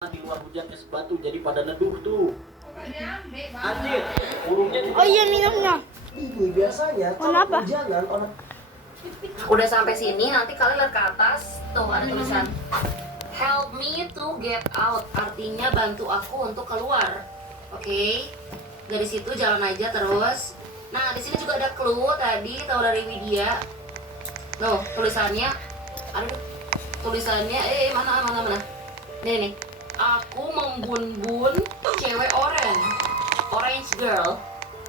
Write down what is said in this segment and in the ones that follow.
Di luar hujan es batu jadi pada neduh tuh. Anjir, burungnya juga. Oh iya, minumnya. Ini biasanya kalau hujanan orang. Udah sampai sini, nanti kalian lihat ke atas. Tuh ada tulisan help me to get out, artinya bantu aku untuk keluar. Oke, dari situ jalan aja terus. Nah, di sini juga ada clue tadi tahu dari Widya. Loh, tulisannya, aduh, tulisannya, mana? Nih. Aku membun-bun cewek orange girl.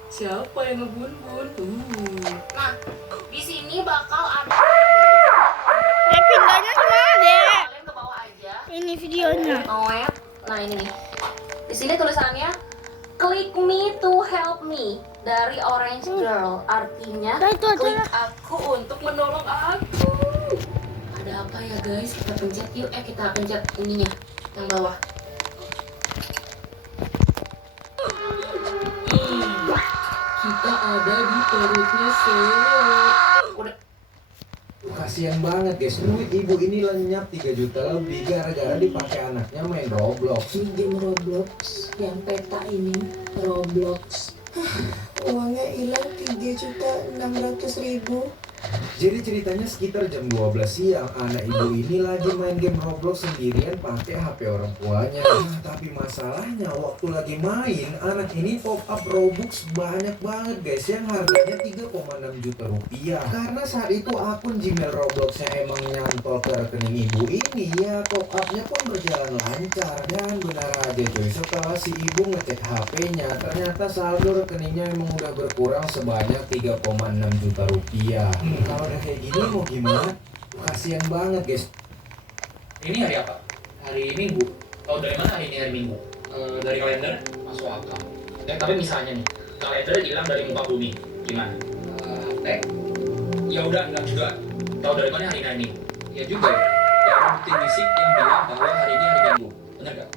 Siapa yang ngebun-bun? Nah, di sini bakal ada. Pindahnya kemana, Dek? Kalian ke bawah aja. Ini videonya. Nah ini nih. Di sini tulisannya click me to help me dari orange girl. Artinya klik aku untuk menolong aku. Ada apa ya guys? Kita pencet yuk. Kita pencet ininya yang bawah. Kita ada di perutnya Seo. Udah. Kasian banget guys, duit ibu ini lenyap 3 juta lebih gara-gara dipakai anaknya main Roblox. Game Roblox yang peta ini Roblox. Uangnya hilang 3.600.000. Jadi ceritanya sekitar jam 12 siang, anak ibu ini lagi main game Roblox sendirian pakai HP orang tuanya. Nah, tapi masalahnya waktu lagi main, anak ini top up Robux banyak banget guys, yang harganya 3,6 juta rupiah. Karena saat itu akun Gmail Robloxnya emang nyantol ke rekening ibu ini, ya top upnya pun berjalan lancar. Dan benar aja cuy, setelah si ibu ngecek HP-nya, ternyata saldo rekeningnya emang udah berkurang sebanyak 3,6 juta rupiah. Kalau udah kayak gini mau gimana? Kasian banget guys. Ini hari apa? Hari Minggu. Tahu dari mana hari ini hari Minggu? Dari kalender? Masuk akal. Tapi misalnya nih, kalender hilang dari muka bumi, gimana? Ya udah hilang juga. Tahu dari mana hari ini hari Minggu? Ya juga. Ya ada bukti fisik yang bilang bahwa hari ini hari Minggu. Benar gak?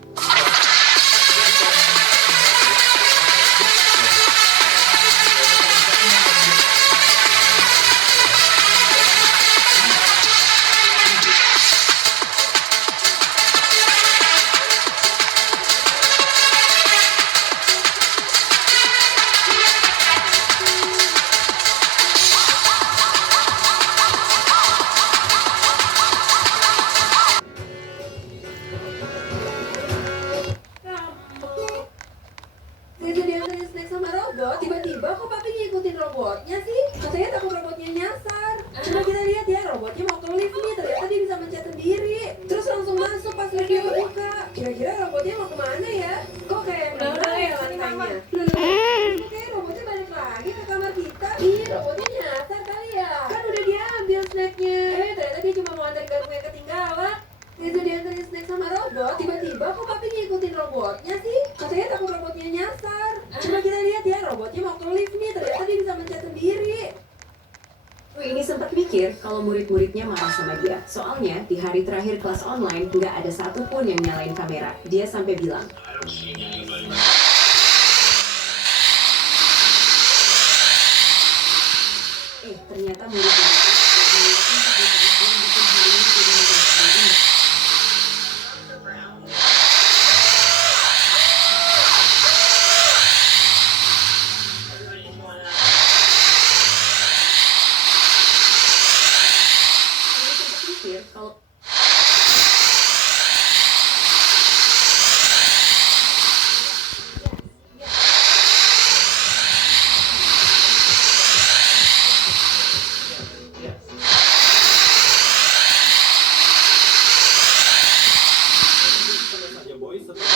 Dia snack sama robot, tiba-tiba kok papi ngikutin robotnya sih? Katanya takut robotnya nyasar. Coba kita lihat ya, robotnya mau ke lift nih, ternyata dia bisa mencet sendiri. Terus langsung masuk pas liftnya buka. Kira-kira robotnya mau kemana ya? Kok kayak bener ya lantainya? Kok kayak robotnya balik lagi ke kamar kita? Ih, robotnya nyasar kali ya? Kan udah diambil snacknya. Ternyata dia cuma mau antar garpu yang ketinggalan. Itu diantarin snack sama robot, tiba-tiba kok papi ngikutin robotnya sih? Katanya takut robotnya nyasar. Coba kita lihat ya, robotnya mau ke lift nih, ternyata dia bisa mencet sendiri. Ini sempat mikir kalau murid-muridnya marah sama dia. Soalnya di hari terakhir kelas online nggak ada satupun yang nyalain kamera. Dia sampai bilang, ternyata murid-muridnya lagi ngeliatin kegiatan yang bikin hari ini jadi menjadi indah. Kalau Saja boy setelah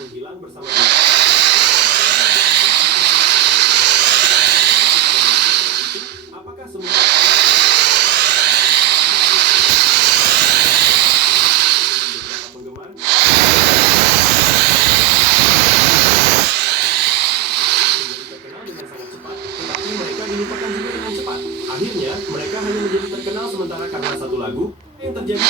menghilang bersama apakah semua penggemar terkenal dengan sangat cepat, tetapi mereka dilupakan juga dengan cepat. Akhirnya, mereka hanya menjadi terkenal sementara karena satu lagu yang terjadi.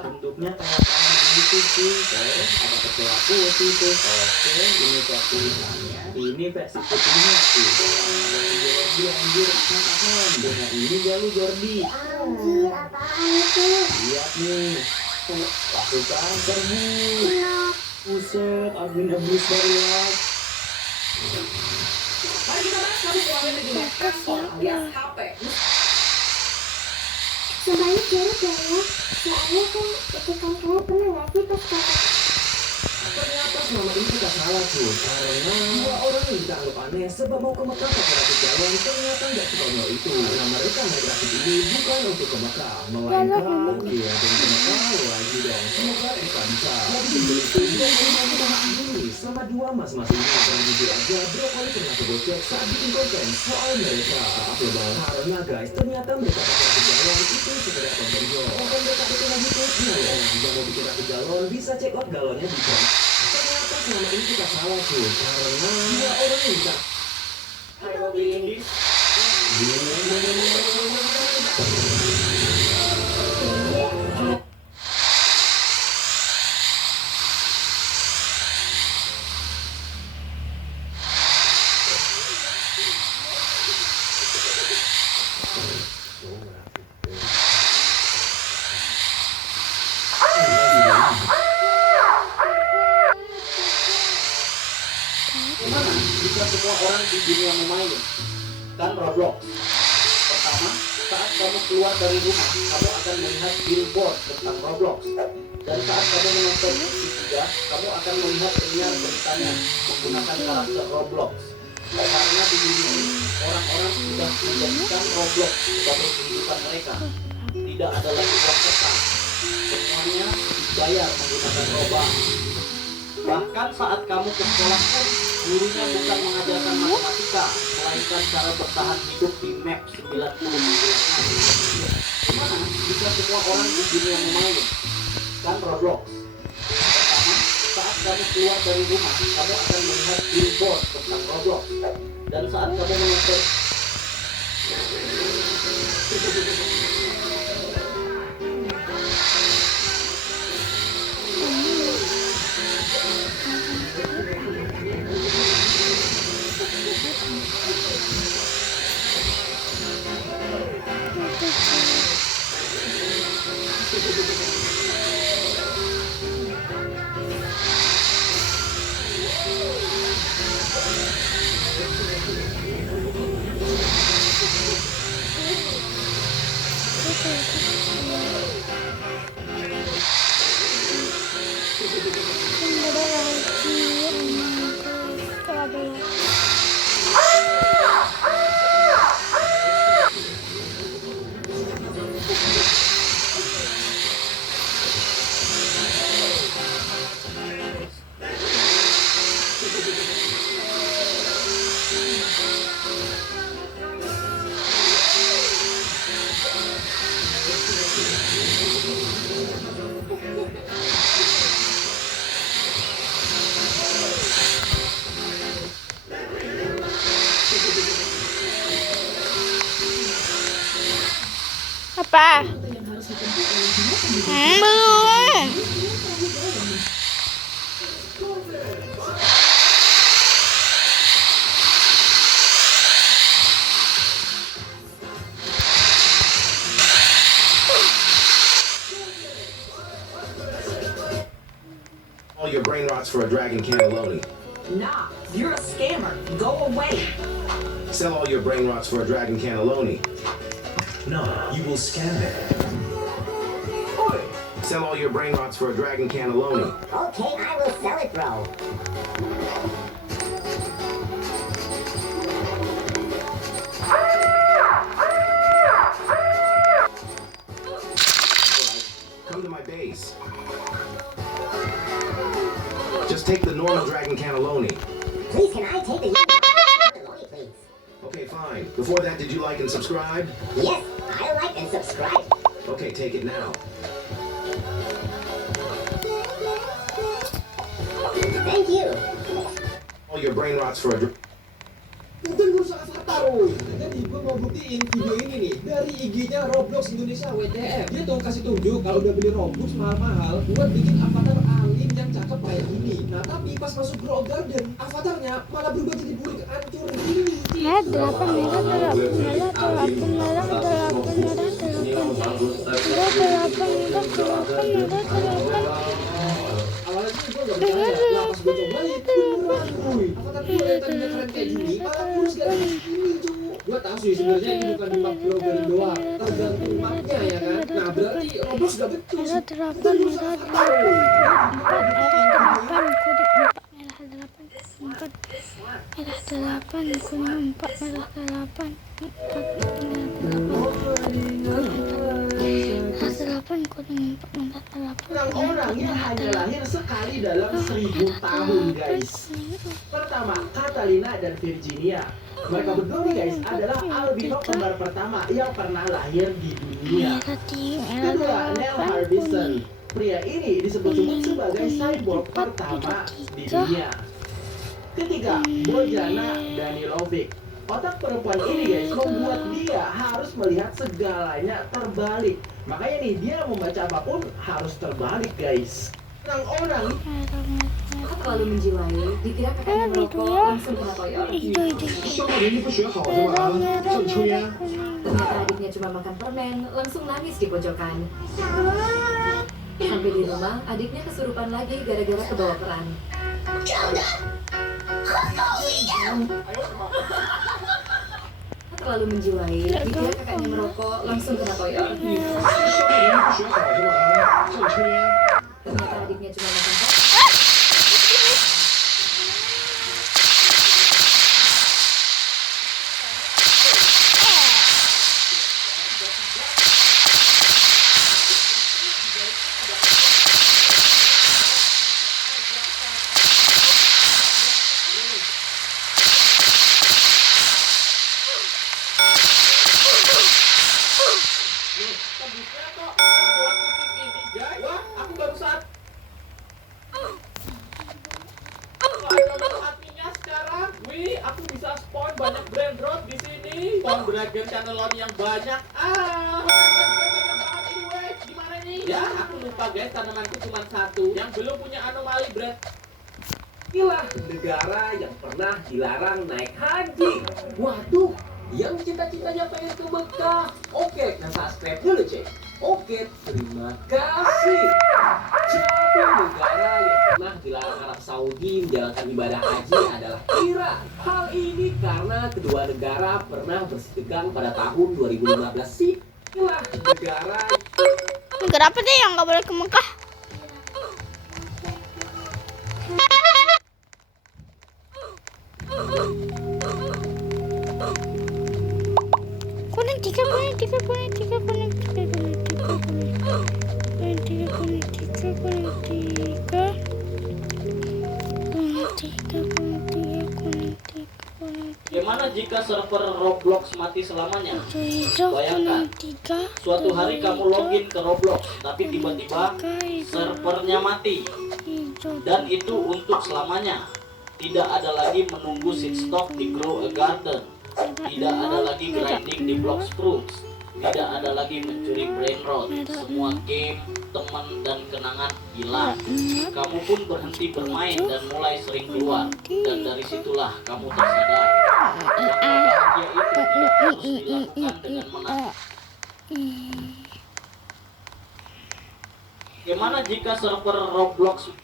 bentuknya kayak tanah gitu sih. Terus ada kecewa putih tuh. Oke, ini kayak tulisannya. Ini versi putihnya tuh. Jordi anjir, apaan? Nah ini gak lu Jordi? Anjir, apaan itu? Lihat nih. Pasukan serbu. Buset, abis banget. Mari kita bahas kamu keuangan lagi handphone alias HP. Semuanya jeruk ya ya. Soalnya kan ikutan kamu pernah gak sih pas kakak? Ternyata selama ini kita salah cuy, karena dua orang yang kita anggap aneh sebab mau ke Mekah pakai rakit galon ternyata nggak sekonyol itu. Nah mereka naik rakit ini bukan untuk ke Mekah, melainkan iya dengan ke Mekah lagi dong. Semoga kita bisa. Jadi itu brokoli mau tahan dulu sama dua mas-mas ini yang jujur aja brokoli pernah kegocek saat bikin konten soal mereka. Apa bang? Karena guys ternyata mereka pakai rakit galon itu sekedar konten jo. Konten mereka itu lagi tuh. Nah yang mau bikin rakit galon bisa check out galonnya di ternyata selama ini kita salah cuy, karena dua orang yang kita Hai Bobby Indis. Gimana jika semua orang di dunia memain kan Roblox? Pertama, saat kamu keluar dari rumah, kamu akan melihat billboard tentang Roblox. Dan saat kamu menonton TV juga, kamu akan melihat penyiar beritanya menggunakan karakter Roblox. Karena di dunia ini, orang-orang sudah menjadikan Roblox sebagai kehidupan mereka. Tidak ada lagi uang kertas. Semuanya dibayar menggunakan Robux. Bahkan saat kamu ke sekolah pun, gurunya bukan mengajarkan matematika, melainkan cara bertahan hidup di map 99 hari. Gimana jika semua orang di dunia memain kan Roblox? Pertama, saat kamu keluar dari rumah, kamu akan melihat billboard tentang Roblox. Dan saat kamu menonton Ada lagi kalau ada lagi. Apa? Belum. All your brain rots for a dragon cannelloni. Nah, you're a scammer. Go away. Sell all your brain rots for a dragon cannelloni. No, you will scam it. Sell all your brain rots for a dragon cannelloni. Okay, I will sell it, bro. Come to my base. Just take the normal dragon cannelloni. Please, can I take the cannelloni, please? Okay, fine. Before that, did you like and subscribe? Yes, I like and subscribe. Okay, take it now. Thank you. All your brain rots for a Itu gue salah taruh. Jadi gue mau bukti buktiin video ini nih dari IG-nya Roblox Indonesia WTF. Dia tuh kasih tunjuk kalau udah beli Robux mahal-mahal buat bikin avatar alien yang cakep kayak gini. Nah tapi pas masuk Grow Garden, avatarnya malah berubah jadi burik hancur gini. Merah 8, merah 8, merah 8, merah 8, merah 8. Awalnya sih gue gak percaya, lah pas gue cobain beneran cuy. Avatar gue yang tadinya keren kayak gini malah kurus gara ini cuy. Gue tahu sih sebenarnya ini bukan di map Grow Garden doang, tergantung mapnya ya kan. Nah berarti Roblox gak betul sih. Merah 8, merah 8, merah 8, kuning 4, merah 8, 4, merah 8, kuning 4, merah 8, 4, kuning 4, merah 8. Orang-orang yang hanya lahir sekali dalam 1000 tahun guys. Pertama, Catalina dan Virginia. Mereka berdua nih guys adalah albino kembar pertama yang pernah lahir di dunia. Kedua, Neil Harbison. Pria ini disebut-sebut sebagai cyborg pertama di dunia. Ketiga, Bojana Danilovic. Otak perempuan ini guys membuat dia harus melihat segalanya terbalik. Makanya nih dia membaca apapun harus terbalik guys. Orang-orang Aku terlalu menjiwai, dikira kakaknya merokok, langsung kena toyor. Ternyata adiknya cuma makan permen, langsung nangis di pojokan. Sampai di rumah, adiknya kesurupan lagi gara-gara kebawa peran. Aku terlalu menjiwai, dikira kakaknya merokok, langsung kena toyor. Ternyata adiknya cuma makan permen. wah, aku baru saat artinya sekarang, wih, aku bisa spawn banyak brand road di sini. Spawn Dragon Cannelloni yang banyak. Gimana nih? Ya, aku lupa guys, tanamanku cuma satu. Yang belum punya anomali brand. Inilah negara yang pernah dilarang naik haji. Waduh, yang cita-citanya pengen ke Mekah. Oke, nah subscribe dulu cek. Oke, terima kasih. Jadi negara yang pernah dilarang Arab Saudi menjalankan ibadah haji adalah Iran. Hal ini karena kedua negara pernah bersitegang pada tahun 2015 sih. Inilah negara. Negara apa deh yang nggak boleh ke Mekah? Kuning 3, kuning 3, kuning 3, kuning 3, kuning 3, kuning 3, kuning 3, kuning 3, kuning 3, kuning 3, kuning 3, kuning 3. Gimana jika server Roblox mati selamanya? Hijau, Bayangkan, kuning 3. suatu hari kamu login ke Roblox, tapi tiba-tiba servernya mati. Dan itu untuk selamanya. Tidak ada lagi menunggu seed stock di Grow a Garden. Tidak ada lagi grinding di Blox Fruits. Tidak ada lagi mencuri brain rot. Semua game, teman, dan kenangan hilang. Kamu pun berhenti bermain dan mulai sering keluar. Dan dari situlah kamu tersadar bahwa bahagia itu tidak harus dilakukan dengan menang. Gimana jika server Roblox?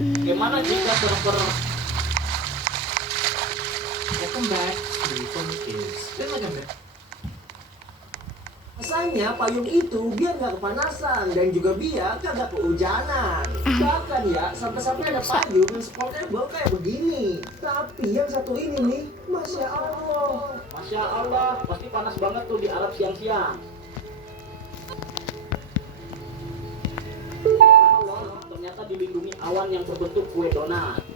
Gimana jika server? Welcome back to Fun Kids. Rasanya payung itu biar nggak kepanasan dan juga biar kagak kehujanan. Bahkan ya, sampai-sampai ada payung yang sportable kayak begini. Tapi yang satu ini nih, Masya Allah. Masya Allah, pasti panas banget tuh di Arab siang-siang. Ternyata dilindungi awan yang berbentuk kue donat.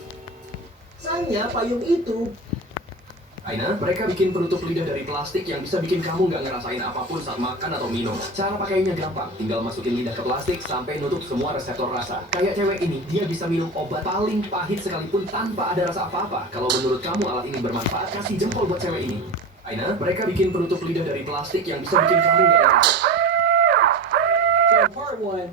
Sayangnya payung itu Aina, mereka bikin penutup lidah dari plastik yang bisa bikin kamu nggak ngerasain apapun saat makan atau minum. Cara pakainya gampang, tinggal masukin lidah ke plastik sampai nutup semua reseptor rasa. Kayak cewek ini, dia bisa minum obat paling pahit sekalipun tanpa ada rasa apa-apa. Kalau menurut kamu alat ini bermanfaat, kasih jempol buat cewek ini. Aina, mereka bikin penutup lidah dari plastik yang bisa bikin kamu nggak ngerasain. So part 1.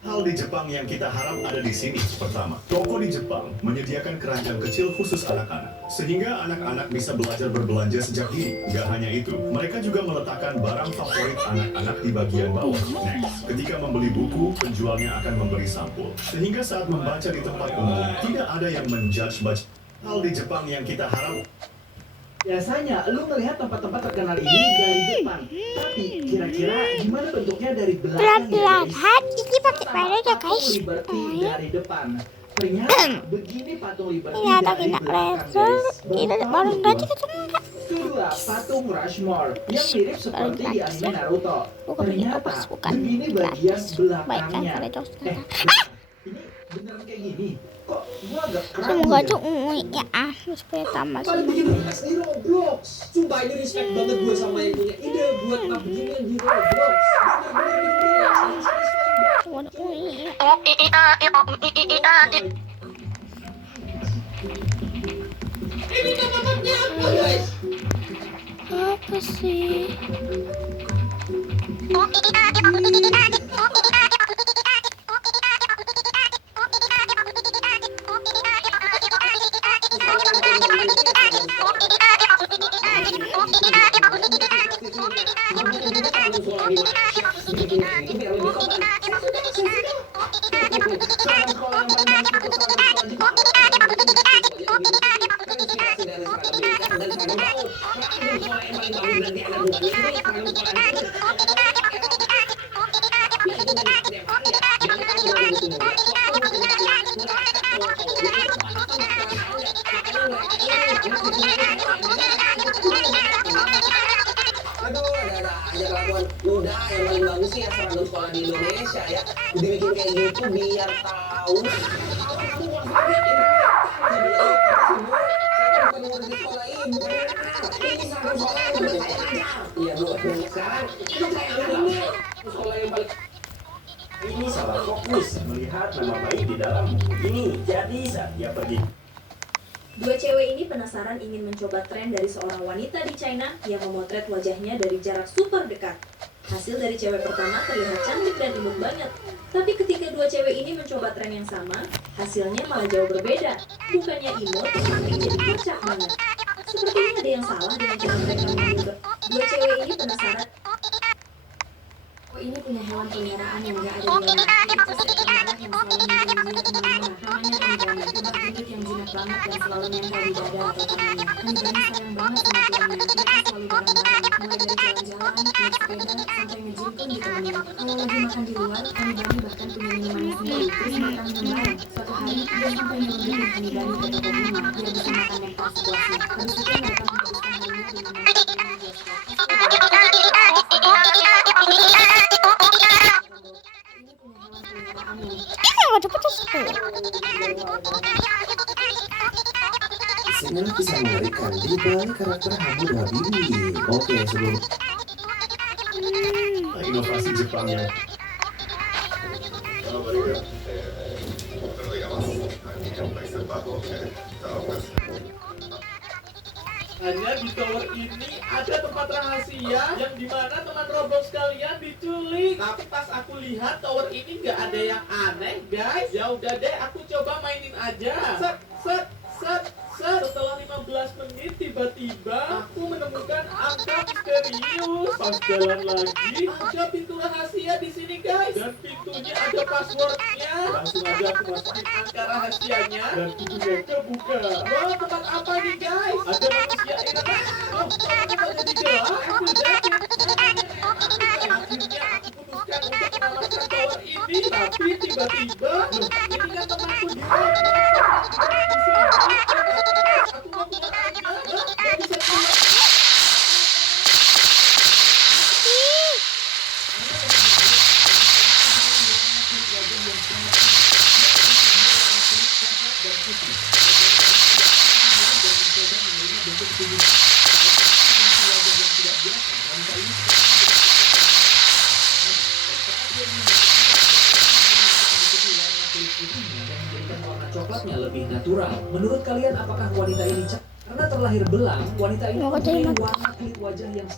Hal di Jepang yang kita harap ada di sini. Pertama, toko di Jepang menyediakan keranjang kecil khusus anak-anak, sehingga anak-anak bisa belajar berbelanja sejak dini. Gak hanya itu, mereka juga meletakkan barang favorit anak-anak di bagian bawah. Next, ketika membeli buku, penjualnya akan memberi sampul, sehingga saat membaca di tempat umum, tidak ada yang menjudge baca. Hal di Jepang yang kita harap. Biasanya lu ngelihat tempat-tempat terkenal ini dari depan, tapi kira-kira gimana bentuknya dari belakang ya guys? Ini pakai parah ya guys. Liberty dari depan. Ternyata begini patung Liberty Ini ada dari kena belakang laser. guys. Kita baru tadi ketemu. Kedua, patung Rushmore yang mirip seperti di anime Naruto. Ternyata begini bagian belakangnya. Ini beneran kayak gini. Kok gua agak keren Semoga ya? tuh ya supaya tamat Paling sih. bikin bahas di Roblox. Sumpah ini respect banget gue sama yang punya ide buat map beginian di Roblox. Bener-bener bikin relax, satisfying banget. Ini kan mapnya apa guys? Apa sih? Aduh, ada aja kelakuan. Udah, yang paling bagus sih ya seragam sekolah di Indonesia ya. Dibikin kayak gitu biar tahu. Kamu bukan murid di sekolah ini. Ini seragam sekolah yang udah saya ajar. Iya, Bu. Sekarang itu kayak ini sekolah yang paling. Ini salah fokus melihat nama baik di dalam buku ini. Jadi saat dia pergi. Dua cewek ini penasaran ingin mencoba tren dari seorang wanita di China yang memotret wajahnya dari jarak super dekat. Hasil dari cewek pertama terlihat cantik dan imut banget. Tapi ketika dua cewek ini mencoba tren yang sama, hasilnya malah jauh berbeda. Bukannya imut, tapi jadi kocak banget. Sepertinya ada yang salah dengan cara mereka mengambil. Dua cewek ini penasaran. Oh, ini punya hewan peliharaan yang gak ada di luar negeri. Itu seekor merah yang selalu menjilat kemana-mana. Namanya Kanibani. Lebah gendut yang jinak banget dan selalu nempel di dada atau tangannya. Kanibani sayang banget sama tuannya. Mereka selalu bareng-bareng. Mulai dari jalan-jalan, naik sepeda, sampai nge-gym pun ditemenin. Kalau lagi makan di luar, Kanibani bahkan punya minumannya sendiri. Terus makan bareng. Suatu hari, dia sampai nyelundurin Kanibani ke toko bunga. Dia bisa makan nektar sepuasnya. Habis itu mereka menghabiskan harinya dengan makan dia sepuasnya. Isinya bisa mengerikan di balik karakter Habu Habibi. Oke, sebelum Inovasi Jepang ya. Hanya di tower ini ada tempat rahasia yang dimana teman Roblox kalian diculik. Tapi pas aku lihat tower ini nggak ada yang aneh, guys. Ya udah deh, aku coba mainin aja. Set, set, set, set. Setelah 15 menit tiba-tiba aku menemukan angka misterius. Pas jalan lagi, ada pintu rahasia di sini, guys. Dan pintunya ada passwordnya. Langsung aja aku masukin angka rahasianya dan pintunya kebuka. Wah, tempat apa nih, guys? Ada manusia enak. Oh, towernya kok jadi gelap? Aku jatuh. Akhirnya aku putuskan untuk menamatkan tower ini. Tapi tiba-tiba, loh, ini kan temanku di sini. Aku mau keluar aja. Gak bisa keluar. Warna coklatnya lebih natural. Menurut kalian apakah wanita ini karena terlahir belang, wanita ini mempunyai warna kulit wajah yang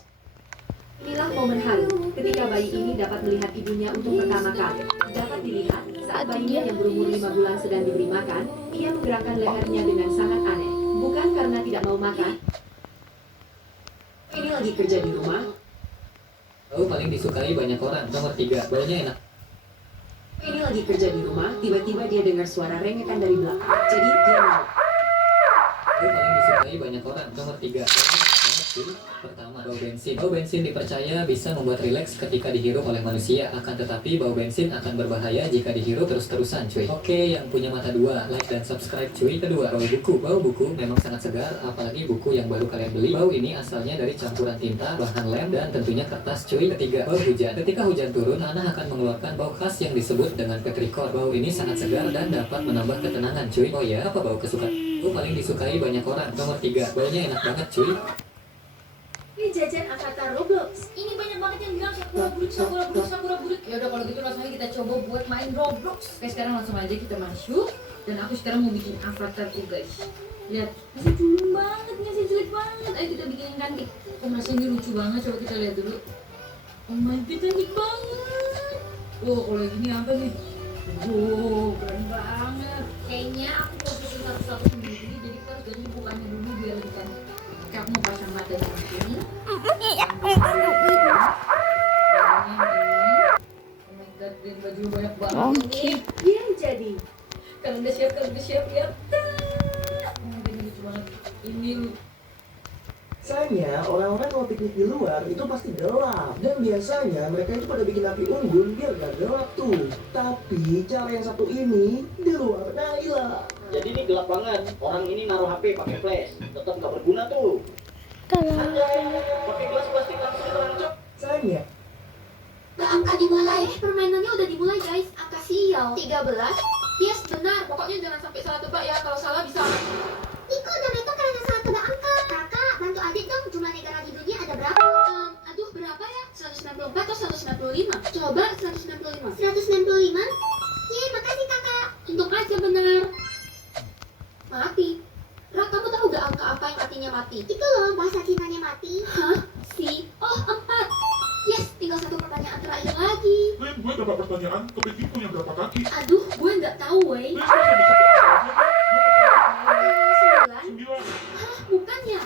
Inilah momen haru ketika bayi ini dapat melihat ibunya untuk pertama kali. Dapat dilihat saat bayinya yang berumur 5 bulan sedang diberi makan, ia menggerakkan lehernya dengan sangat aneh. Bukan karena tidak mau makan. Ini lagi kerja di rumah. Bau paling disukai banyak orang. Nomor 3, baunya enak. Ini lagi kerja di rumah, tiba-tiba dia dengar suara rengekan dari belakang. Jadi dia mau. Bau paling disukai banyak orang. Nomor 3, baunya enak banget cuy. Pertama, bau bensin. Bau bensin dipercaya bisa membuat rileks ketika dihirup oleh manusia. Akan tetapi bau bensin akan berbahaya jika dihirup terus-terusan cuy. Oke, yang punya mata dua, like dan subscribe cuy. Kedua, bau buku. Bau buku memang sangat segar, apalagi buku yang baru kalian beli. Bau ini asalnya dari campuran tinta, bahan lem, dan tentunya kertas cuy. Ketiga, bau hujan. Ketika hujan turun, tanah akan mengeluarkan bau khas yang disebut dengan petrikor. Bau ini sangat segar dan dapat menambah ketenangan cuy. Oh ya, apa bau kesukaan? Bau paling disukai banyak orang. Nomor 3, baunya enak banget cuy. Ini jajan avatar Roblox. Ini banyak banget yang bilang Sakura Brut, Sakura Brut, Sakura Brut. Ya udah kalau gitu langsung aja kita coba buat main Roblox. Oke, sekarang langsung aja kita masuk. Dan aku sekarang mau bikin avatarku guys. Lihat, masih culun banget, masih jelek banget. Ayo kita bikin yang cantik. Oh merasa ini lucu banget, coba kita lihat dulu. Oh my god, cantik banget. Oh kalau gini apa nih? Wow, keren banget. Kayaknya aku posisi satu-satu sendiri, jadi kita harus ganti bukannya dulu biar lebih cantik. Oke, aku mau pasang matanya di sini. Oh my god, dan baju banyak banget nih. Iya jadi. Kalian udah siap, lihat. Oh, ini lucu banget. Ini Biasanya orang-orang kalau piknik di luar itu pasti gelap. Dan biasanya mereka itu pada bikin api unggun biar gak gelap tuh. Tapi cara yang satu ini di luar Naila. Jadi ini gelap banget. Orang ini naruh HP pakai flash. Tetap gak berguna tuh. Pakai gelas plastik langsung diterangcap. Sayangnya Gak angka dimulai. Permainannya udah dimulai guys. Angka sial 13. Yes benar. Pokoknya jangan sampai salah tebak ya. Kalau salah bisa. Iko dan itu karena salah tebak angka. Kakak, bantu adik dong, jumlah negara di dunia ada berapa? Aduh berapa ya? 194 atau 195? Coba 195. 195? Yeay, makasih kakak. Untung aja benar. Mati. Ra, kamu tahu gak angka apa yang artinya mati? Itu loh, bahasa Cinanya mati. Hah? Oh 4. Yes, tinggal satu pertanyaan terakhir lagi. Gue dapat pertanyaan, kepiting punya berapa kaki? Aduh, gue nggak tahu, wey. 9. Hah, bukannya?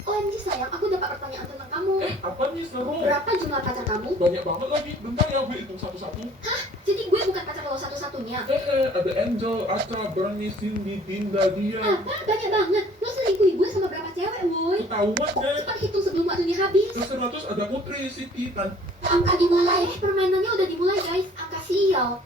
OMG sayang, aku dapat pertanyaan tentang kamu. Apa nih seru? Berapa jumlah pacar kamu? Banyak banget lagi, bentar ya gue hitung satu-satu. Hah? Jadi gue bukan pacar lo satu-satunya? Ada Angel, Atra, Bernie, Cindy, Dinda, Dia. Apa? Banyak banget. Lo selingkuhin gue sama berapa cewek, woy? Ketahuan deh. Cepat hitung sebelum waktunya habis. Ke 100 ada Putri, Siti, Tan. Angka dimulai. Permainannya udah dimulai, guys. Angka sial.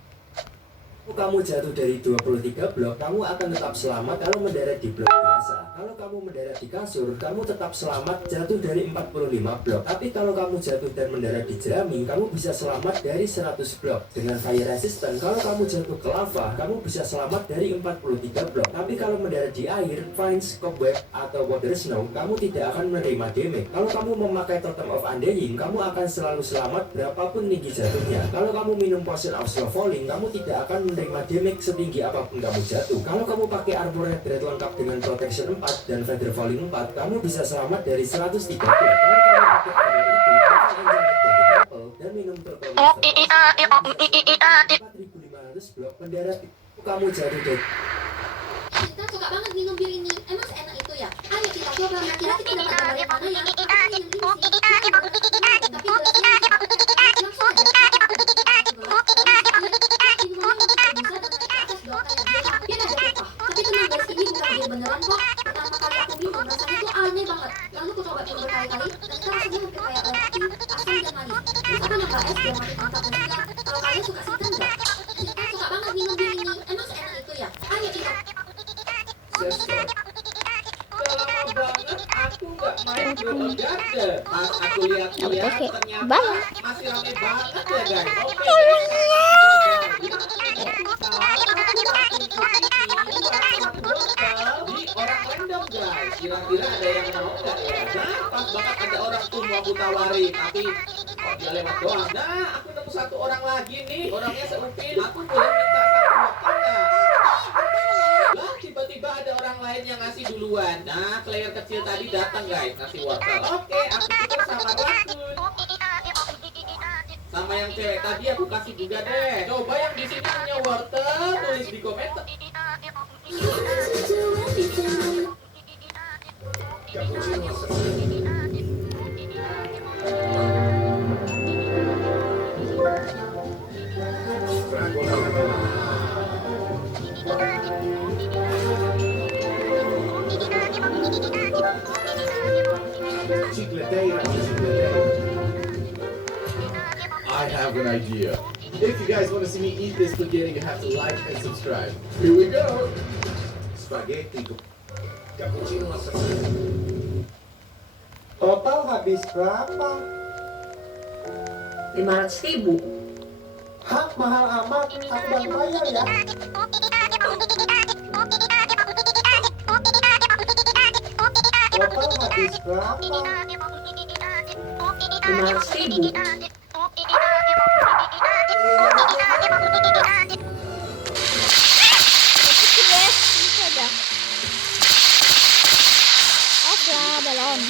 Kalau kamu jatuh dari 23 blok, kamu akan tetap selamat kalau mendarat di blok biasa. Kalau kamu mendarat di kasur, kamu tetap selamat jatuh dari 45 blok. Tapi kalau kamu jatuh dan mendarat di jerami, kamu bisa selamat dari 100 blok. Dengan fire resistant, kalau kamu jatuh ke lava, kamu bisa selamat dari 43 blok. Tapi kalau mendarat di air, vines, cobweb, atau water snow, kamu tidak akan menerima damage. Kalau kamu memakai totem of undying, kamu akan selalu selamat berapapun tinggi jatuhnya. Kalau kamu minum potion of slow falling, kamu tidak akan menerima damage setinggi apapun kamu jatuh. Kalau kamu pakai armor red lengkap dengan protection 4 dan feather falling 4, kamu bisa selamat dari 130. Kalau kamu pakai armor itu, dan minum turtle 4500 blok mendarat, kamu jatuh dari Kita suka banget minum bir ini. Emang seenak itu ya? Ayo kita coba. Kira-kira kita dapat gambar yang mana ya? Aku pengen yang ini sih. Tapi gelasnya langsung aja. Tapi tenang guys, ini bukan bir beneran kok. Pertama kali aku minum rasanya tuh aneh banget. Lalu aku coba minum berkali-kali dan sekarang rasanya hampir kayak roti, asam dan manis. Terus aku nambah es biar makin mantap dan segar. Kalau kalian suka Sita enggak? Sita suka banget minum bir ini. Emang seenak itu ya? Ayo kita. Udah lama banget aku nggak main Global Garden. Pas aku lihat-lihat ternyata masih rame banget ya guys. Oke. Di orang random guys. Kira-kira ada yang mau nggak ya? Nah, pas banget ada orang tuh mau aku tawarin, tapi kok dia lewat doang. Nah, aku nemu satu orang lagi nih. Orangnya seupin. Aku boleh minta satu wortel nggak? Lah, tiba-tiba ada orang lain yang ngasih duluan. Nah, player kecil tadi datang guys, ngasih wortel. Oke, aku tukar sama Rakun. Sama yang cewek tadi aku kasih juga deh. Coba yang di sini punya wortel, tulis di komentar. I have an idea. If you guys want to see me eat this spaghetti, you have to like and subscribe. Here we go. Spaghetti. Cappuccino assassino. Total habis berapa? 500.000. Hah, mahal amat. Aku bantu bayar ya. Total habis berapa? 500.000. Off lah balon.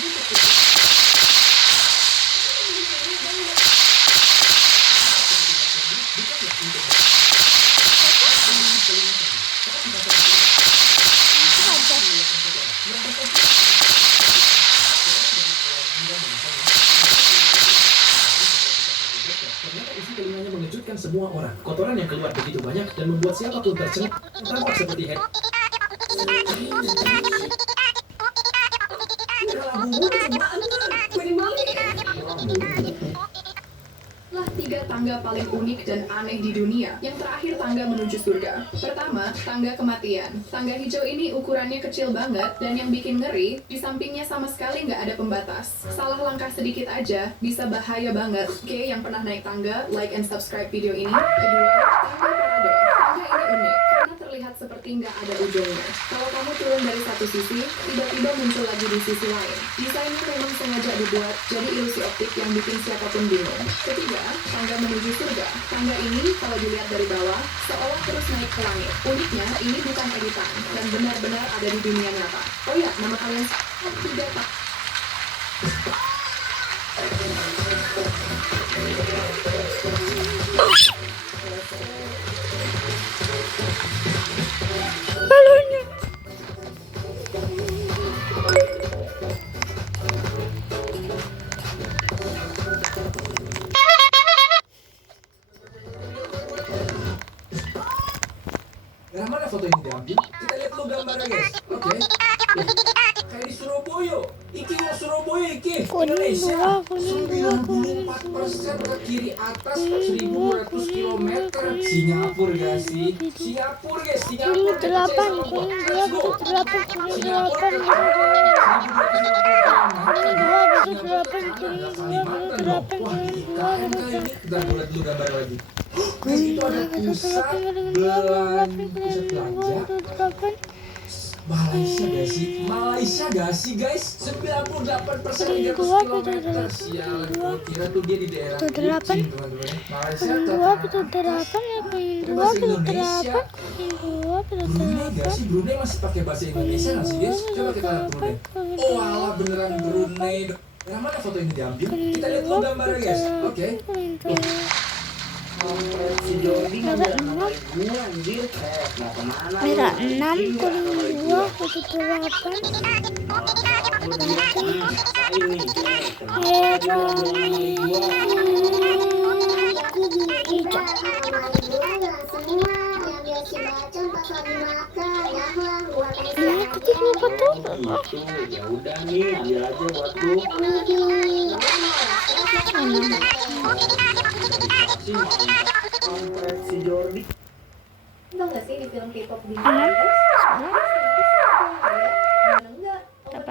Ternyata isi telinganya mengejutkan semua orang. Kotoran yang keluar begitu banyak dan membuat siapapun tercengang, tampak seperti head. Lah 3 tangga paling unik dan aneh di dunia. Yang terakhir tangga menuju surga. Pertama, tangga kematian. Tangga hijau ini ukurannya kecil banget dan yang bikin ngeri, di sampingnya sama sekali nggak ada pembatas. Salah langkah sedikit aja bisa bahaya banget. Oke, yang pernah naik tangga, like and subscribe video ini. Kedua, tangga parade. Tangga ini unik karena terlihat seperti nggak ada ujungnya. Kalau kamu turun dari satu sisi, tiba-tiba muncul lagi di sisi lain. Desainnya memang sengaja dibuat jadi ilusi optik yang bikin siapapun bingung. Ketiga, tangga menuju surga. Tangga ini kalau dilihat dari bawah seolah terus naik ke langit. Uniknya ini bukan editan dan benar-benar ada di dunia nyata. Oh ya, nama kalian tidak tak. Balonnya. Dari mana foto ini diambil? Kita lihat dulu gambarnya guys. Oke. Kayak di Surabaya. Iki mau Surabaya iki. Indonesia. 94% ke kiri atas 1.200 km. Singapura gak sih? Singapura guys. Singapura. 8 dulu gambar lagi. Guys, itu ada pusat belanja Malaysia gak sih guys? 98% 300 km. Sialan, gua kira tuh dia di daerah Kuching teman-teman. Malaysia Brunei gak sih? Brunei masih pakai bahasa Indonesia gak sih guys? Coba kita lihat Brunei. Oh alah, beneran Brunei. Dari mana foto ini diambil? Kita lihat dulu gambarnya guys. Oke. Merah 6, kuning 2, putih 8. Ya udah nih, ambil aja buatku. Si Jordi. Tau gak sih di film K-pop di Enggak.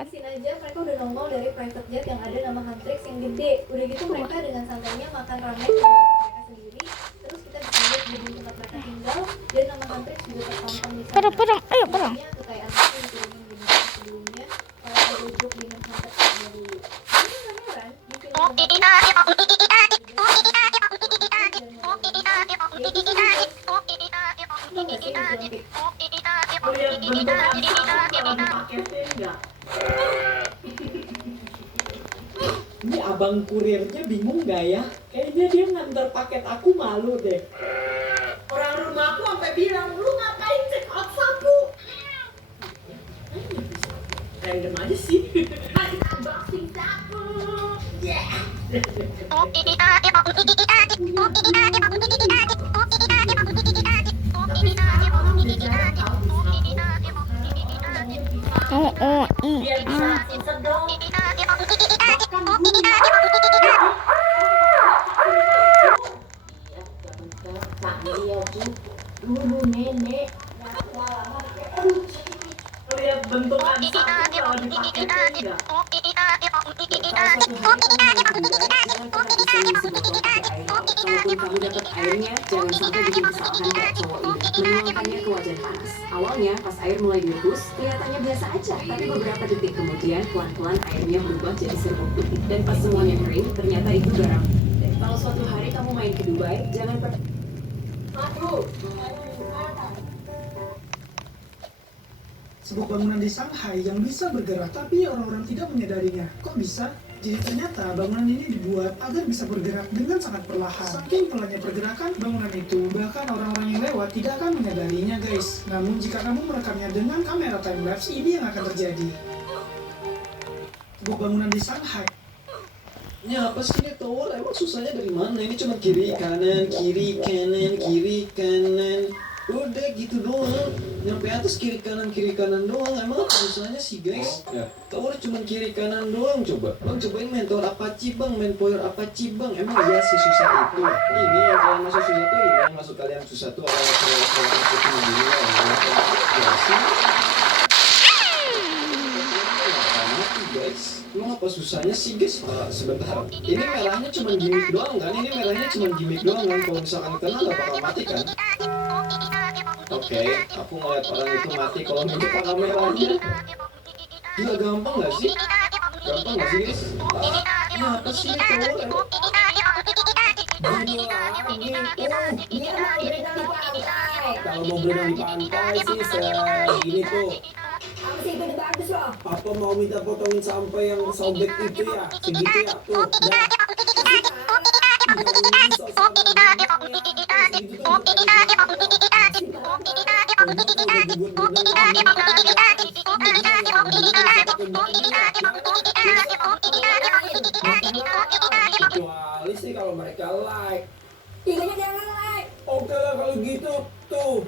Di sini aja mereka udah nongol dari private jet yang ada nama Huntrix yang gede. Udah gitu mereka dengan santainya makan ramen mereka sendiri. Terus kita bisa lihat gedung tempat mereka tinggal dan nama Huntrix juga terpampang di sana. Perang, ayo perang. Kekayaan itu diturunin gedung sebelumnya. Kalau Kalau dipaketin nggak? Ini abang kurirnya bingung nggak ya? Kayaknya dia ngantar paket aku malu deh. Orang rumahku sampai bilang, lu ngapain check out sapu? Random aja sih. Masih unboxing sapu. Yeah. Biar bisa langsung sedong. Dulu nenek lihat bentukan sapu kalau dipaketin nggak? Kalaupun kamu dapat airnya, jangan sampai bikin kesalahan kayak cowok ini. Menuangkannya ke wajan panas. Awalnya, pas air mulai direbus, kelihatannya biasa aja. Tapi beberapa detik kemudian, pelan-pelan airnya berubah jadi serbuk putih. Dan pas semuanya kering, ternyata itu garam. Dan kalau suatu hari kamu main ke Dubai, jangan pernah... Sebuah bangunan di Shanghai yang bisa bergerak tapi orang-orang tidak menyadarinya. Kok bisa? Jadi ternyata bangunan ini dibuat agar bisa bergerak dengan sangat perlahan. Saking pelannya pergerakan bangunan itu, bahkan orang-orang yang lewat tidak akan menyadarinya guys. Namun jika kamu merekamnya dengan kamera timelapse, ini yang akan terjadi. Sebuah bangunan di Shanghai. Ini apa sih ini tower? Emang susahnya dari mana? Ini cuma kiri kanan, kiri kanan, kiri kanan. Udah gitu doang. Nyampe atas kiri kanan doang. Emang apa susahnya sih guys? Ya, tower cuma kiri kanan doang coba. Bang cobain main tower Apache bang, main power Apache bang. Emang iya sih susah itu. Ini yang kalian masuk susah tuh, ini yang masuk kalian susah tuh adalah tower dulu ya sih. Guys, emang apa susahnya sih guys? Sebentar, ini merahnya cuma gimmick doang kan? Ini merahnya cuma gimmick doang kan? Kalau misalkan kena nggak bakal mati kan? Oke, aku ngeliat orang itu mati kalau minta kameranya. Gila gampang nggak sih? Gampang nggak sih guys? Ini apa sih ini tower? Kalau mau berenang di pantai sih segini tuh. Apa sih itu udah bagus loh. Papa mau minta potongin sampah yang sobek itu ya, segitu ya, tuh, dah. Kecuali sih kalau mereka like. Iganya jangan like. Oke lah kalau gitu, tuh.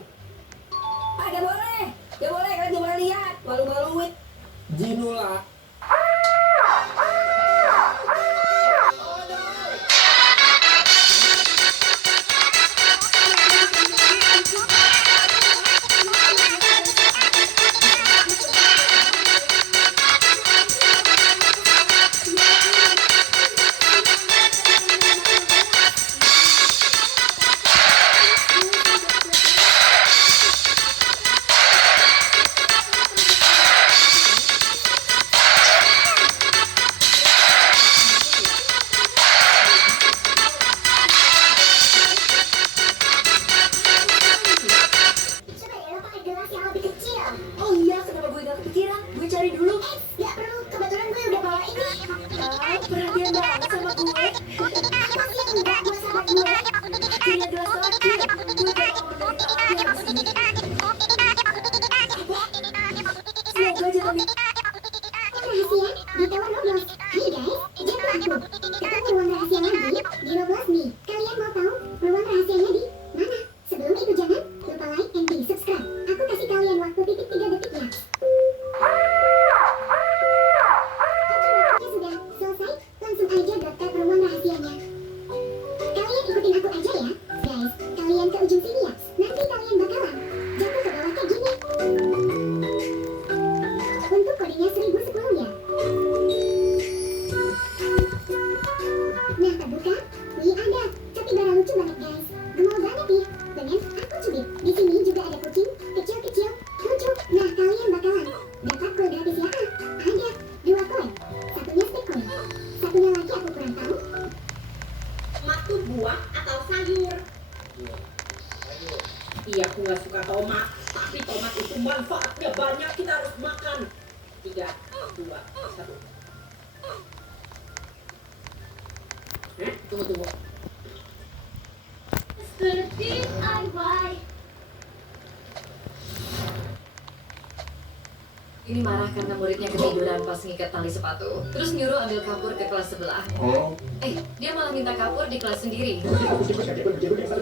Ah, gak boleh. Gak boleh, kalian gak boleh lihat. Malu-maluin. Jinula. Iya, aku nggak suka tomat, tapi tomat itu manfaatnya banyak. banyak kita harus makan. 3, 2, 1. Tunggu. Ini marah karena muridnya ketiduran pas ngikat tali sepatu. Terus nyuruh ambil kapur ke kelas sebelah. Dia malah minta kapur di kelas sendiri.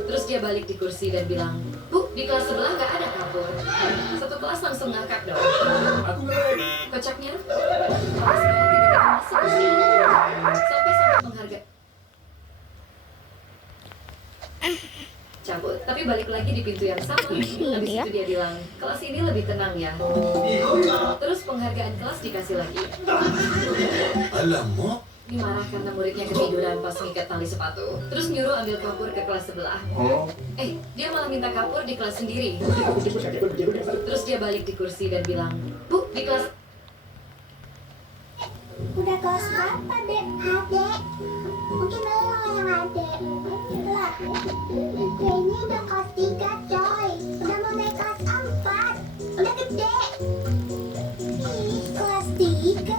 Terus dia balik di kursi dan bilang, "Bu, di kelas sebelah nggak ada kapur." Satu kelas langsung ngakak dong. Kocaknya, kelas sebelah tiba-tiba masuk ke sini. Sampai menghargai. Cabut, tapi balik lagi di pintu yang sama. Habis itu dia bilang, kelas ini lebih tenang ya. Terus penghargaan kelas dikasih lagi. Alamak. Ini marah karena muridnya ketiduran pas ngikat tali sepatu. Terus nyuruh ambil kapur ke kelas sebelah. Dia malah minta kapur di kelas sendiri. Terus dia balik di kursi dan bilang, "Bu, di kelas..." Udah kelas berapa, Dek? Adek? Mungkin lo yang adek. Lah, kayaknya udah kelas 3, coy. Udah mau naik kelas 4. Udah gede. Ih, kelas 3.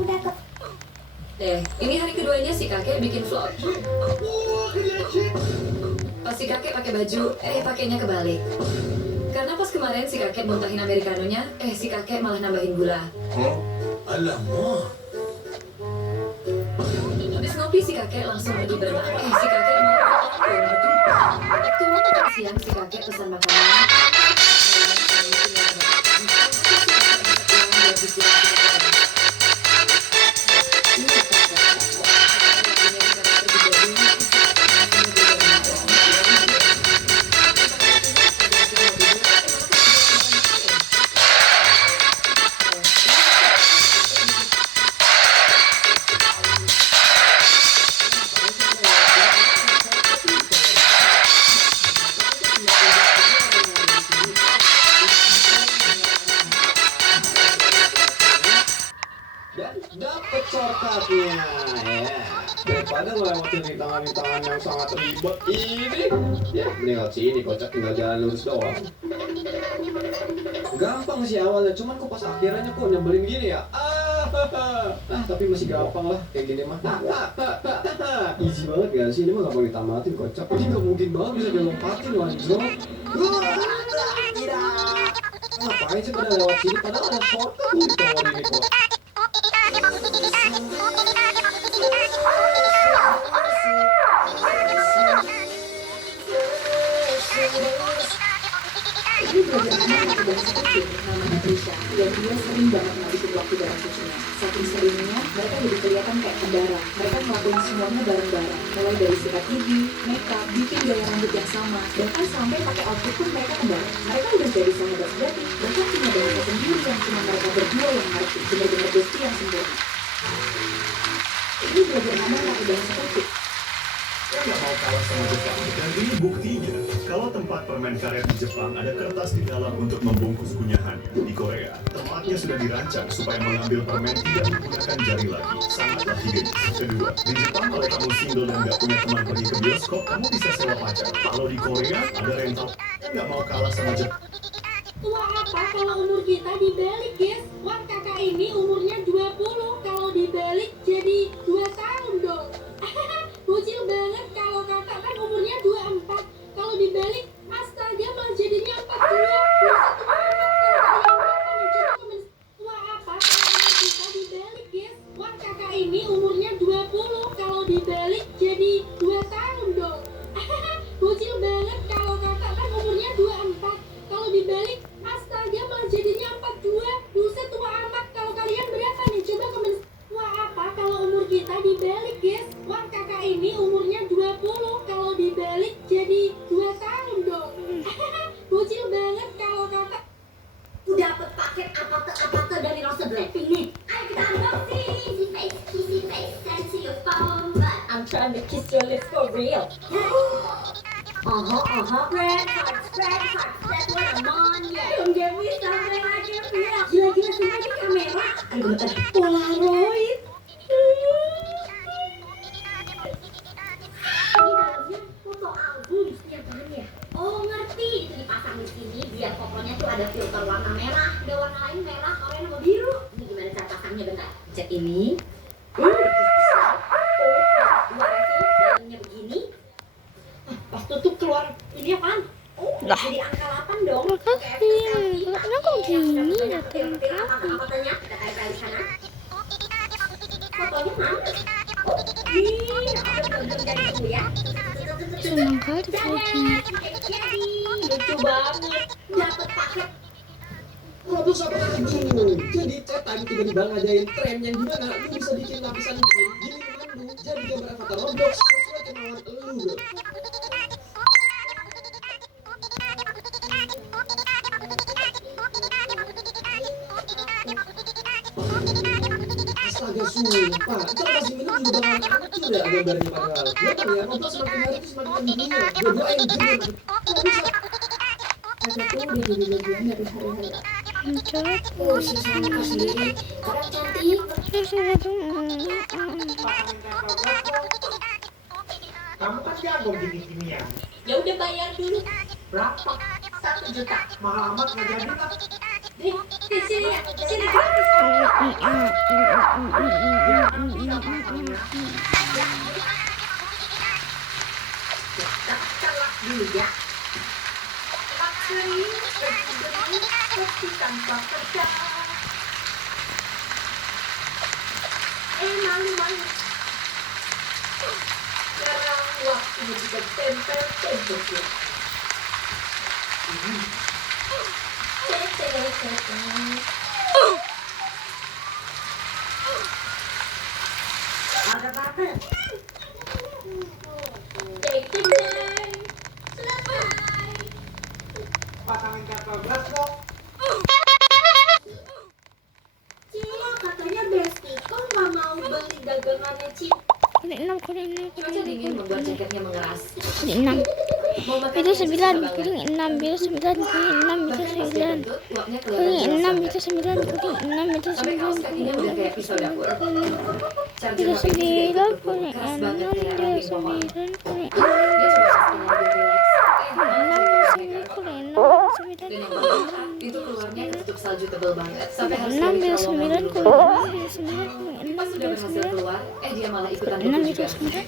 Udah ke... Ini hari keduanya si kakek bikin vlog. Pas si kakek pakai baju, pakainya kebalik. Karena pas kemarin si kakek muntahin americanonya, si kakek malah nambahin gula. Alamak. Habis ngopi si kakek langsung pergi berenang. Si kakek malah waktu makan siang si kakek pesan makanan. Dapat shortcutnya, daripada ngelewatin rintangan-rintangan yang sangat ribet ini, ini lewat sini, kocak tinggal jalan lurus doang. Gampang sih awalnya, cuman kok pas akhirnya kok nyebelin gini ya. Tapi masih gampang lah, kayak gini mah. Easy banget gak sih, ini mah gak mau ditamatin kocak. Ini gak mungkin banget bisa dilompatin wanjo. Ngapain sih pada lewat sini, padahal ada shortcut di tower ini kok. Ini belajar anak satu bahasa kecil namanya Trisha, dan dia sering banget ngabisin waktu bareng cucunya. Saking seringnya, mereka jadi kelihatan kayak kembaran. Mereka ngelakuin semuanya bareng-bareng, mulai dari sikat gigi, makeup, bikin gaya rambut yang sama, bahkan sampai pakai outfit pun mereka kembaran. Mereka udah jadi sahabat sejati, bahkan punya bahasa sendiri yang cuma mereka berdua yang ngerti, bener-bener bestie yang sempurna. Ini belajar anak satu bahasa kecil. Nggak mau kalah sama Jepang, dan ini buktinya. Kalau tempat permen karet di Jepang ada kertas di dalam untuk membungkus kunyahannya. Di Korea, tempatnya sudah dirancang supaya mengambil permen tidak menggunakan jari lagi. Sangatlah higienis. Kedua, di Jepang kalau kamu single dan nggak punya teman pergi ke bioskop, kamu bisa sewa pacar. Kalau di Korea, ada rental. Nggak mau kalah sama Jepang. Tua apa kalau umur kita dibalik, guys? Wan kakak ini umurnya 20, kalau dibalik jadi 2 tahun dong. Bocil banget kalau kakak kan umurnya 24, kalau dibalik astaga malah jadinya 42. Tua apa kalau umur kita dibalik, guys? Wan kakak ini umurnya 20, kalau dibalik jadi 2 tahun dong. Bocil banget kalau kakak kan umurnya 24, kalau dibalik astaga malah jadinya 42. Buset tua amat, kalau kalian berapa nih? Coba komen. Tua apa kalau umur kita dibalik, guys? Wah kakak ini umurnya 20, kalau dibalik jadi 2 tahun dong. Bocil banget kalau kakak. Dapat paket apa-apa dari Rose Blackpink nih. Ayo kita unboxing. Kissy face, send to your phone. But I'm trying to kiss your lips for real. Spread heart, that's what I'm on, yeah. Don't get me something like it real. Gila-gila semua ini kamera. Aduh, bentar. Polaroid. Ini dalamnya foto album setiap tahunnya. Oh, ngerti. Itu dipasang di sini biar fotonya ada filter warna merah, ada warna lain merah, oranye sama biru. Ini gimana cara pasangnya, bentar. Cat ini. Dalamnya begini. Pas tutup keluar ini apaan? Jadi angka 8 dong. Makasih. Karena kok gini datang Fotonya kita tarik sana. Fotonya mana? Ih, aku bener-bener dari dulu ya. senang kali fotonya. Lucu banget. Dapat paket. Roblox apa lagi? Jadi cetan tiba-tiba ngajain tren yang gimana lu bisa bikin lapisan game gini memandu jadi gambar avatar Roblox sesuai kemauan lu bro. Astaga sumpah, ntar kasih minum juga bakalan hancur ya gambarnya padahal. Ya kan ya, Roblox semakin hari itu semakin mendunia. Gue doain gede kok bisa. Ada tuh udah jadi bagian dari hari-hari. Oh, si Santa sendiri. Orang cantik. Kamu kan jago gini-ginian. Ya udah bayar dulu. Berapa? 1 juta. Mahal amat nggak jadi lah. Nih, sini ya. Sini. Kelak dulu ya. Pakai seperti tanpa kerja. Malu. Sekarang waktunya kita tempel temboknya. Ada banget. Deng. Selesai. Pasangin kartu gelas dong. Cilo katanya Besti kok nggak mau beli dagangannya Cilo. Kuning 6. Cuaca dingin membuat jaketnya mengeras. Kuning 6. Biru 9, kuning 6, biru 9, kuning 6, biru 9. Kuning 6, biru 9, kuning 6, biru 9. Kakinya udah kayak pisau dapur. Biru 9, kuning 6, biru 9, kuning 6. Itu keluarnya ketutup salju tebal banget sampai harus 6 biru 9, kuning 9, pas sudah berhasil keluar, dia malah ikutan 6 biru 9,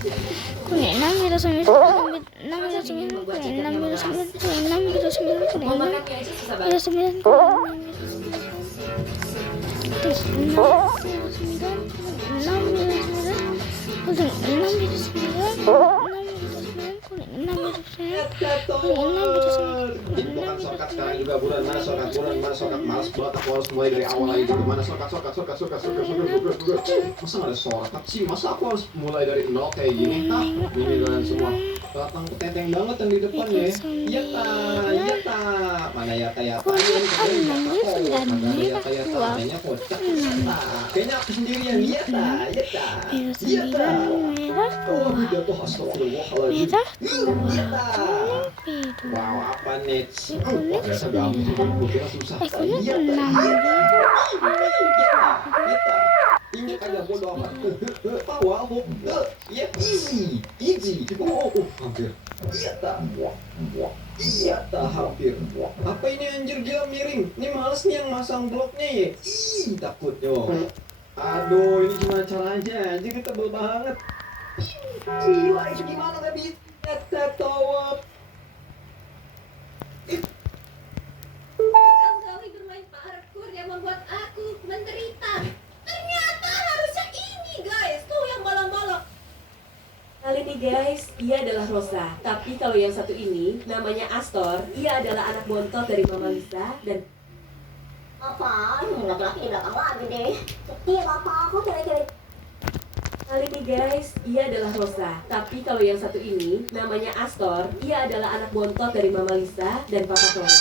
kuning 6 biru 9, kuning 6 biru 9, kuning 6 biru 9, kuning 6 biru 9, kuning 6 biru 9, Itu kan shortcut sekarang juga buruan mana shortcut males banget aku harus mulai dari awal lagi gitu mana shortcut masa nggak ada shortcut sih masa aku harus mulai dari nol kayak gini ini dan semua datang ketenteng banget yang di depan ya iya ta mana ya kayaknya kocak kayaknya aku sendirian iya ta oh jatuh astagfirullahaladzim iya ta wow apa nih biasa gampang gue kira susah iya ingat aja bodoh amat tahu aku ya easy oh hampir iya tak hampir apa ini anjir gila miring ini males nih yang masang bloknya ya takutnya aduh ini gimana caranya anjir tebel banget gila itu gimana gak bisa tawap Kali bermain parkour yang membuat aku menderita. Ternyata harusnya ini guys, tuh yang bolong-bolong. Kali ini guys, ia adalah Rosa. Tapi kalau yang satu ini, namanya Astor. Ia adalah anak bontot dari Mama Lisa dan Apaan? Laki-laki di belakang lagi deh. Iya bapak aku kira-kira. Kali ini guys, ia adalah Rosa. Tapi kalau yang satu ini, namanya Astor. Ia adalah anak bontot dari Mama Lisa dan Papa Toro. Dan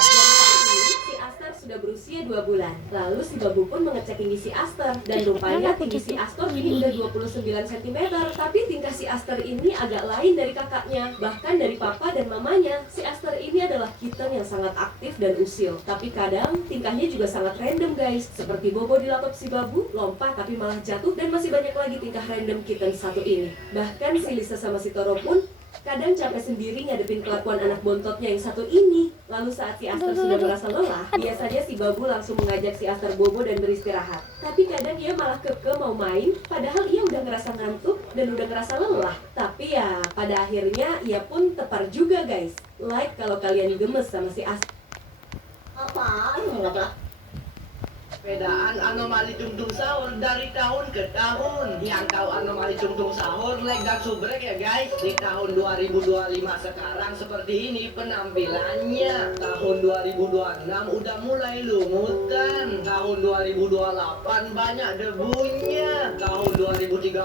kali ini, si Astor sudah berusia 2 bulan. Lalu si Babu pun mengecek tinggi si Astor. Dan rupanya tinggi si Astor ini udah 29 cm. Tapi tingkah si Astor ini agak lain dari kakaknya. Bahkan dari papa dan mamanya. Si Astor ini adalah kitten yang sangat aktif dan usil. Tapi kadang tingkahnya juga sangat random guys. Seperti Bobo di laptop si Babu, lompat tapi malah jatuh. Dan masih banyak lagi tingkah random kitten satu ini. Bahkan si Lisa sama si Toro pun Kadang capek sendiri ngadepin kelakuan anak bontotnya yang satu ini. Lalu saat si Aster sudah merasa lelah, biasanya si Babu langsung mengajak si Aster bobo dan beristirahat. Tapi kadang ia malah keke mau main, padahal ia udah ngerasa ngantuk dan udah ngerasa lelah. Tapi ya, pada akhirnya ia pun tepar juga guys. Like kalau kalian gemes sama si Aster. Apaan? Bedaan anomali tungtung sahur dari tahun ke tahun. Yang tahu anomali tungtung sahur leg dan subrek ya guys. Di tahun 2025 sekarang seperti ini penampilannya. Tahun 2026 udah mulai lumutan. Tahun 2028 banyak debunya. Tahun 2030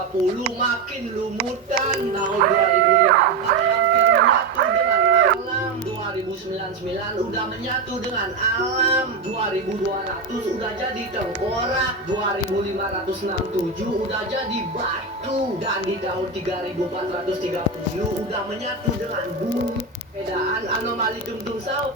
makin lumutan. Tahun 2054 hampir menyatu dengan alam. 2099 udah menyatu dengan alam. 2200 udah jadi tengkorak. 2567 udah jadi batu. Dan di tahun 3430 udah menyatu dengan bumi. Bedaan anomali tungtung sahur.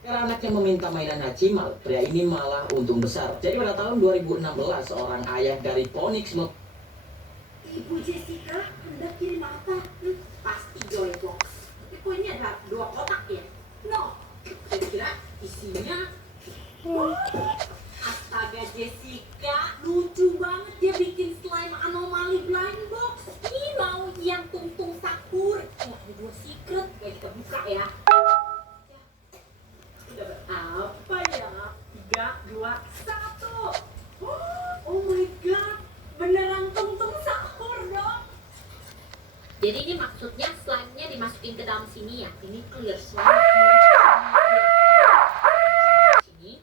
Karena anaknya meminta mainan Hachimal, pria ini malah untung besar. Jadi pada tahun 2016, seorang ayah dari Phoenix Ibu Jessica hendak kirim apa? Pasti Joy Box. Tapi kok ini ada 2 kotak ya? No, kira-kira isinya. Astaga Jessica, lucu banget dia bikin slime anomali blind box. Ini mau yang tungtung sakur. Ada 2 secret, kayak kita buka ya. Udah berapa ya? 3, 2, 1. Oh my god, beneran tungtung sakur dong. Jadi ini maksudnya slime-nya dimasukin ke dalam sini ya. Ini clear slime. Sini.